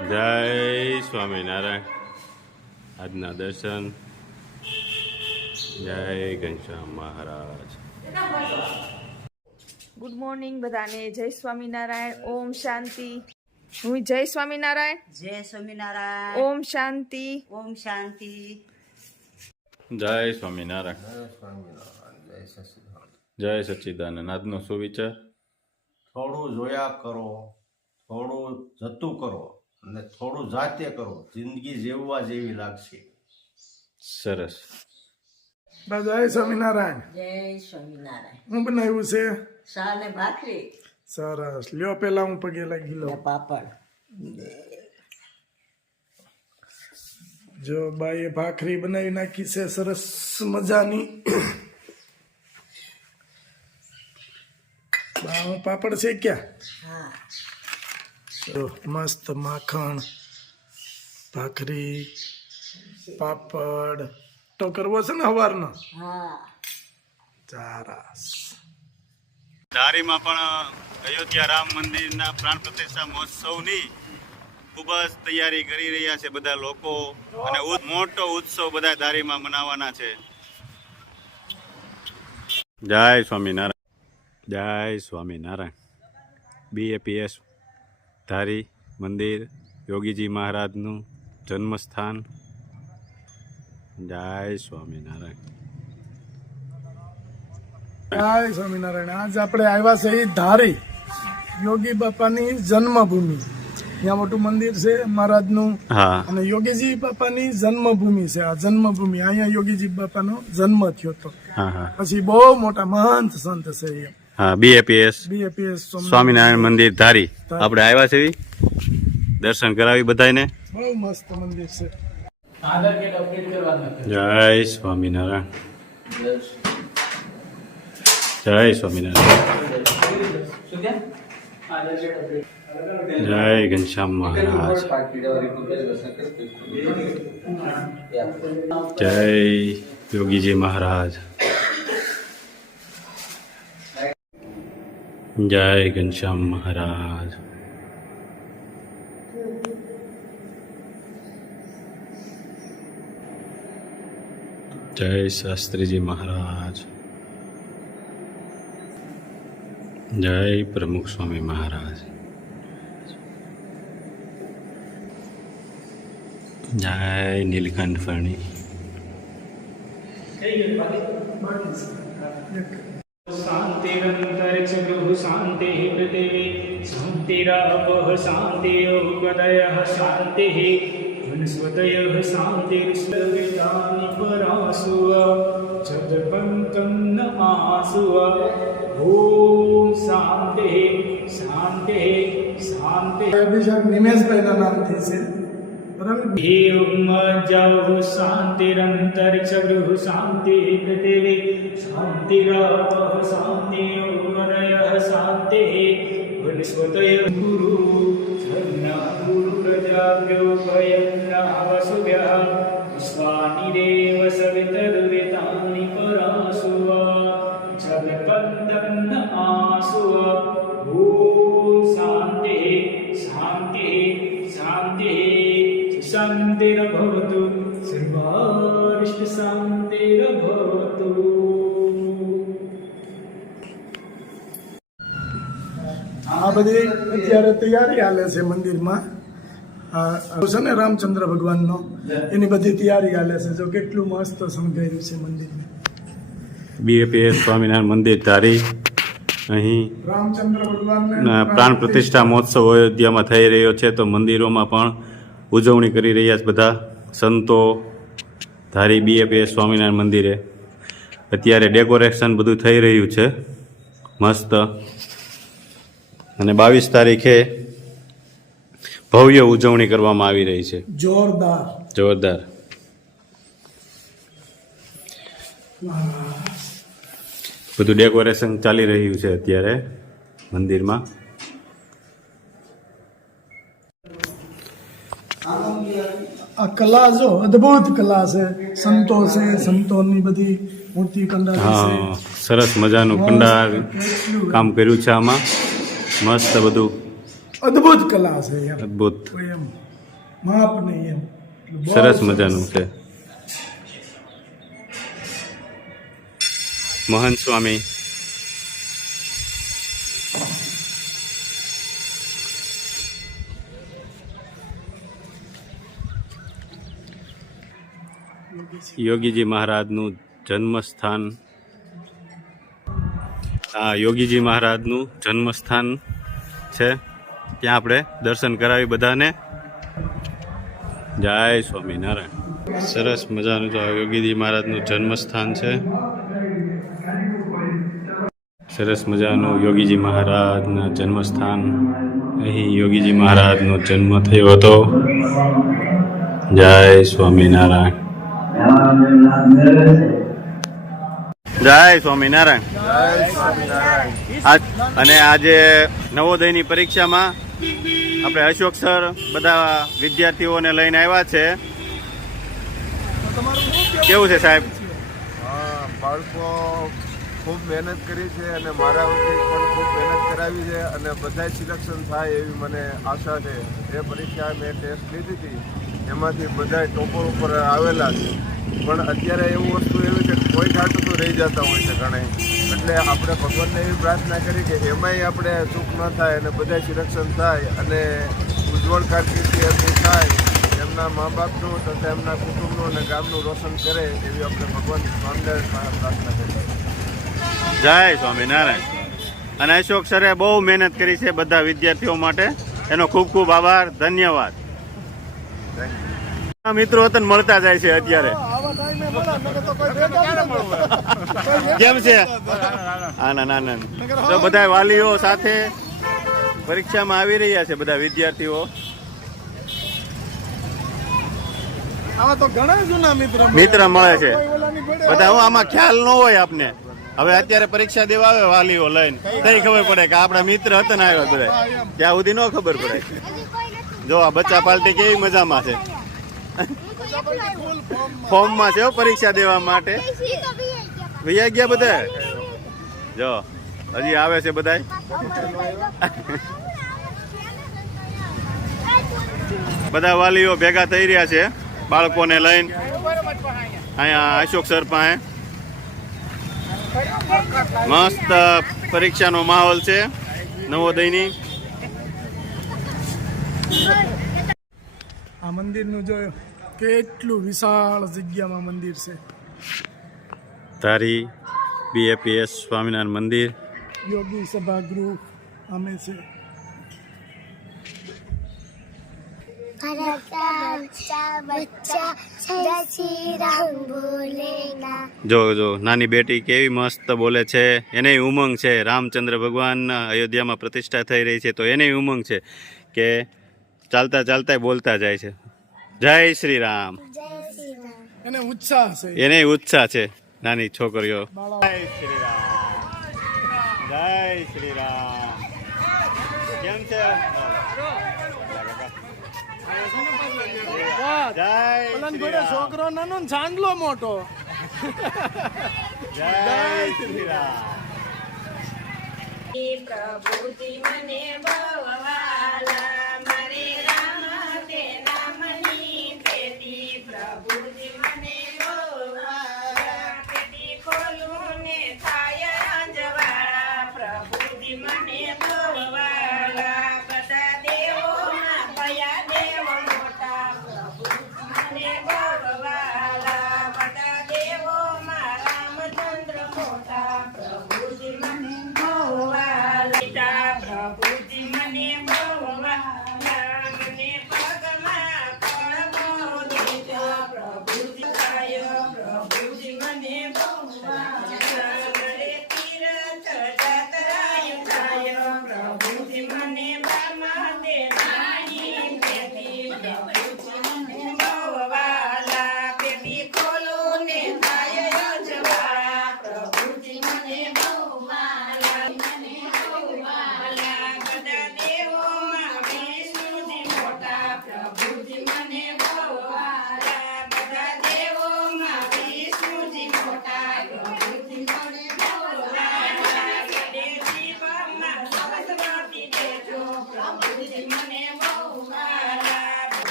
જય સ્વામિનારાયણ. આજના દર્શન. જય ઘનશ્યામ મહારાજ. ગુડ મોર્નિંગ બધાને. જય સ્વામિનારાયણ. ઓમ શાંતિ. હું જય સ્વામિનારાયણ. જય સ્વામિનારાયણ. ઓમ શાંતિ. ઓમ શાંતિ. જય સ્વામિનારાયણ. જય સચ્ચિદાનંદ આજનો સુવિચાર? થોડું જોયા કરો. થોડું જતું કરો. અને થોડું જાતે કરો. જિંદગી જીવવા જેવી લાગશે. સરસ. જય સ્વામિનારાયણ. જય સ્વામિનારાયણ. હું બનાવ્યું છે? સાને ભાખરી. સરસ. લ્યો પેલા હું પગે લાગી લો પાપડ. જો બાઈએ ભાખરી બનાવી નાખી છે સરસ મજાની. બા હું પાપડ છે ક્યાં? હા. મસ્ત માખણ ભાખરી પાપડ. તો કરવો છે ને સવારનો હા. ચારાસ. ધારીમાં પણ અયોધ્યા રામ મંદિરના પ્રાણ પ્રતિષ્ઠા મહોત્સવની ખૂબ જ તૈયારી કરી રહ્યા છે બધા લોકો અને મોટો ઉત્સવ બધા ધારીમાં મનાવવાના છે. જય સ્વામિનારાયણ. જય સ્વામિનારાયણ. બીએપીએસ ધારી મંદિર યોગીજી મહારાજનું જન્મસ્થાન. જય સ્વામિનારાયણ. જય સ્વામિનારાયણ. આજ આપણે આવ્યા છે એ ધારી યોગી બાપાની જન્મભૂમિ. ત્યાં મોટું મંદિર છે મહારાજનું હા. અને યોગીજી બાપાની જન્મભૂમિ છે. આ જન્મભૂમિ અહીંયા યોગીજી બાપાનો જન્મ થયો હતો. પછી બહુ મોટા મહંત સંત છે એ. હા બીએપીએસ બીએપીએસ સ્વામિનારાયણ મંદિર ધારી. આપણે આવ્યા છે? દર્શન કરાવી બધાને બહુ મસ્ત મંદિર છે. જય સ્વામિનારાયણ. જય સ્વામિનારાયણ. જય ઘનશ્યામ મહારાજ. જય યોગીજી મહારાજ. જય ઘનશ્યામ મહારાજ. જય શાસ્ત્રીજી મહારાજ. જય પ્રમુખ સ્વામી મહારાજ. જય નીલકંઠ ફરણી शान्तिरन्तरिक्षगृह शान्तिः पृथिवी शान्तिरापः शान्तियोगदयः शान्तिः वनस्पतयः शान्तिर्स्वर्वितानि परासु जगपन्तं न आसु ॐ शान्तिः शान्तिः शान्तिः અભિષેક નિમેશભાઈના નામથી છે બરાબર હે જાહુ શાંતિરંતરિક્ષ ગૃહ શાંતિ પૃથિવી શાંતિરાપ શાંતિ ઉપરય શાંતિ વનસ્પતય ગુરુ જન્ના ગુરુ પ્રજાભ્યો ભયન્ના વસુભ્યઃ વિશ્વાનિદેવ સવિત शान्तिरभवतु सर्वारिष्टशान्तिरभवतु આ બધી અત્યારે તૈયારી હાલે છે મંદિરમાં આ આ છે ને રામચંદ્ર ભગવાનનો એની બધી તૈયારી હાલે છે જો કેટલું મસ્ત શણગાર્યું છે મંદિરને બીએપીએસ સ્વામિનારાયણ મંદિર ધારી અહીં રામચંદ્ર ભગવાનને ના, પ્રાણ પ્રતિષ્ઠા મહોત્સવ અયોધ્યામાં થઈ રહ્યો છે તો મંદિરોમાં પણ ઉજવણી કરી રહ્યા છે બધા સંતો ધારી બીએપીએસ સ્વામિનારાયણ મંદિરે. અત્યારે ડેકોરેશન બધું થઈ રહ્યું છે. મસ્ત. અને બાવીસ તારીખે ભવ્ય ઉજવણી કરવામાં આવી રહી છે. જોરદાર. જોરદાર. બધું ડેકોરેશન ચાલી રહ્યું છે અત્યારે મંદિરમાં. આ કલા જો અદ્ભુત કલા છે સંતો છે સંતોની બધી મૂર્તિ કંડારી છે. હા સરસ મજાનું કંડાર કામ કર્યું છે આમાં. મસ્ત બધું. અદ્ભુત કલા છે અદ્ભુત. એમ માપ નહીં એમ. સરસ. મજાનું છે. મહંત સ્વામી. યોગીજી મહારાજનું જન્મસ્થાન. આ યોગીજી મહારાજનું જન્મસ્થાન છે. ત્યાં આપણે દર્શન કરાવી બધાને. જય સ્વામિનારાયણ. સરસ મજાનું તો યોગીજી મહારાજનું જન્મસ્થાન છે. સરસ મજાનું યોગીજી મહારાજના જન્મસ્થાન. અહીં યોગીજી મહારાજનો જન્મ થયો હતો. જય સ્વામિનારાયણ. જય સ્વામિનારાયણ. અને આજે નવોદયની પરીક્ષામાં આપણે અશોક સર બધા વિદ્યાર્થીઓને લઈને આવ્યા છે. કેવું છે સાહેબ? હા બાળકો ખૂબ મહેનત કરી છે અને મારા વતી પણ ખૂબ મહેનત કરાવી છે અને બધા સિલેક્શન થાય એવી મને આશા છે. એ પરીક્ષા મેં ટેસ્ટ લીધી હતી એમાંથી બધા ટોપર ઉપર આવેલા છે. પણ અત્યારે એવું વસ્તુ એવી કે કોઈ ઘાટું તો રહી જતા હોય છે ઘણા એટલે આપણે ભગવાનને એવી પ્રાર્થના કરી કે એમાંય આપણે ચૂક ન થાય અને બધા સિલેક્શન થાય અને ઉજ્જવળ કારકિર્દી એમની થાય. એમના મા બાપનું તથા એમના કુટુંબનું અને ગામનું રોશન કરે એવી આપણે ભગવાન સ્વામિનારાયણ પ્રાર્થના કરી. જય સ્વામિનારાયણ. અને અશોક સરે બહુ મહેનત કરી છે બધા વિદ્યાર્થીઓ માટે. એનો ખૂબ ખૂબ આભાર. ધન્યવાદ. મિત્રો તને મળતા જાય છે અત્યારે. કેમ છે? તો બધા વાલીઓ સાથે પરીક્ષામાં આવી રહ્યા છે બધા વિદ્યાર્થીઓ. આવા તો ઘણા જૂના મિત્ર મિત્ર મળે છે. બધા, હું, આમાં ખ્યાલ ન હોય આપને. હવે અત્યારે પરીક્ષા દેવા આવે વાલીઓ લઈને. તઈ ખબર પડે કે આપણા મિત્ર હતા ને આવ્યા બધા. ત્યાં સુધી ન ખબર પડે જો આ બચ્ચા પાર્ટી કેવી મજામાં છે. ફોર્મમાં છે પરીક્ષા દેવા માટે. ભૈયા ગયા બધા? જો, હજી આવે છે બધા બધા વાલીઓ ભેગા થઈ રહ્યા છે, બાળકોને લઈને. અહીંયા અશોક સર પાસે. મસ્ત પરીક્ષાનો માહોલ છે નવોદયની. આ મંદિરનું જો કેટલું વિશાળ જગ્યામાં મંદિર છે. ધારી બીએપીએસ સ્વામિનારાયણ મંદિર. યોગી સભાગૃહ અમે છે. જો જો નાની બેટી કેવી મસ્ત બોલે છે. એને ઉમંગ છે. રામચંદ્ર ભગવાન અયોધ્યામાં પ્રતિષ્ઠા થઈ રહી છે. તો એને ઉમંગ છે કે ચાલતા ચાલતા બોલતા જાય છે. જય શ્રી રામ. એને ઉત્સાહ છે. એને ઉત્સાહ છે. નાની છોકરીઓ. જય શ્રી રામ. જય શ્રી રામ. કેમ છે? મોટો. પ્રભુજી મને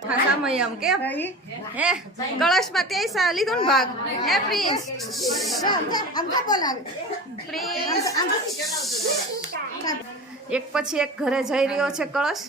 હા સામય આમ કેમ હે કળશમાં તે લીધો ને ભાગ હે પ્રિન્સ એક પછી એક ઘરે જઈ રહ્યો છે કળશ.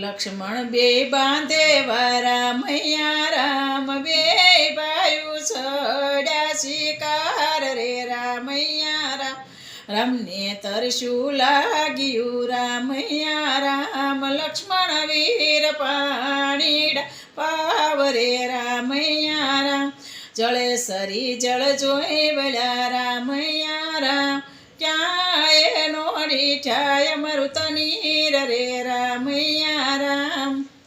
લક્ષ્મણ બે બાંધે વારા મૈયા રામ બે ભાયુ સડ્યા શિકાર રે રામૈયા, રામ. રામને તરશું લાગ્યું રામૈયા, રામ. લક્ષ્મણ વીર પાણીડા પાવ રે રામૈયા, રામ. જળે સરી જળ જોઈ વળ્યા રામૈયા, રામ. ક્યાં એનો ડીઠાય મરુત નીર રે રામૈયા રામ